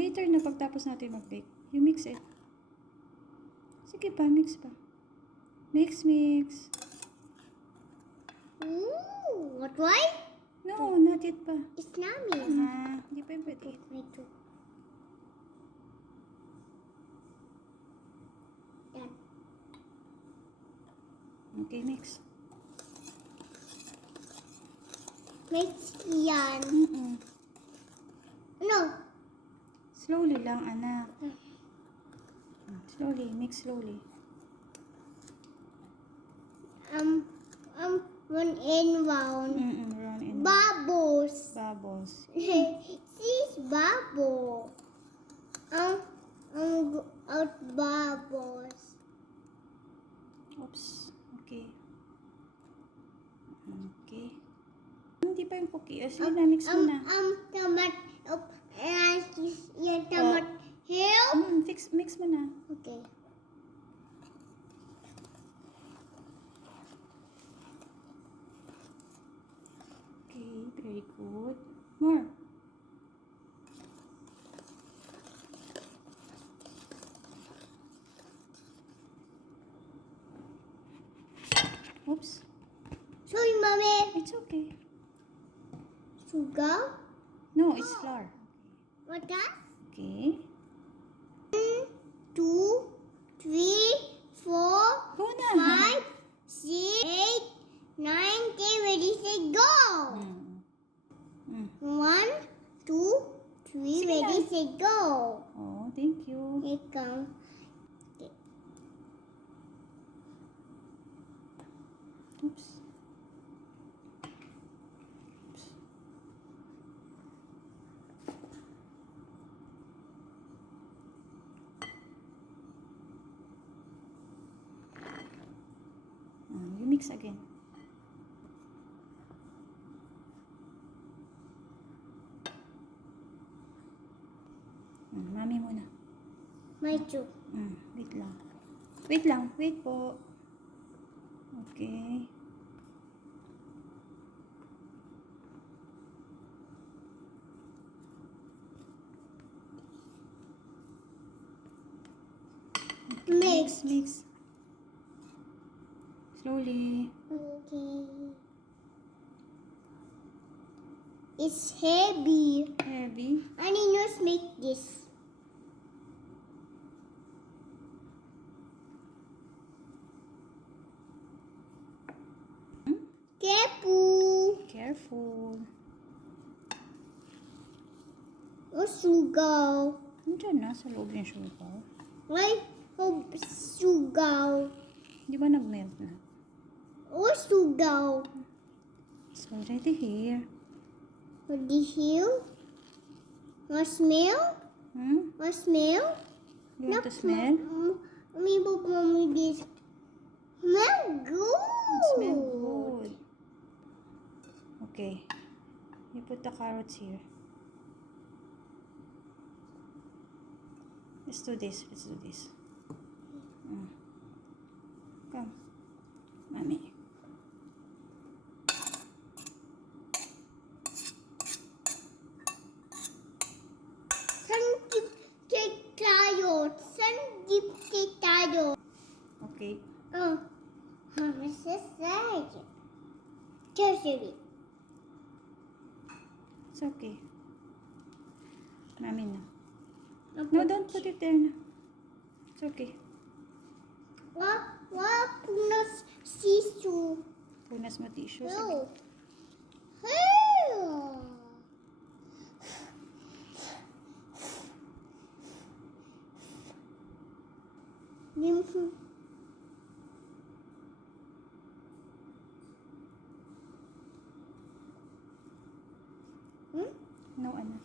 Later na pagtapos natin mag-bake. You mix it. Sige pa, mix pa. Mix. Ooh, what right? No, not yet pa. It's yummy. Hindi pa yung pwede. Me too. Done. Okay, mix. Mix yan. No. Slowly lang, anak. Slowly, mix slowly. Run and round. Round and Bubbles. bubbles. This bubble. Out bubbles. Oops. Okay. Okay. Hindi pa yung cookie. Sige na, mix mo na. Tomat. Yung tomat. Help. Mix mo na. Okay. Okay, very good. More. Oops. Sorry, Mommy. It's okay. Sugar. No, it's flour. What that? Okay. 1, 2, 3, 4, Go na. 5, 6, 8, 9, 10. Ready, set, go. 1, 2, 3. Ready, set, go. Oh, thank you. Here comes. Oops. You mix again. Mami muna. My two. Wait lang. Wait lang. Wait po. Okay. Mix. Slowly. Okay. It's heavy. Heavy. I need to make this. Careful. Careful. Oh, sugar. Nandiyan na sa loob yung sugar. Why? Oh, sugar. Di ba nag-melt na? Oh, sugar. It's already here. What the hell? What smell? What smell? You want to smell? Mommy, this. Smell good. It smells good. Okay. You put the carrots here. Let's do this. Come. Mommy. Okay. What's this side? Carefully. It's okay. Mommy na. No, don't put it there na. It's okay. What punas tissue? Punas mo tissue. Oh. No, anak.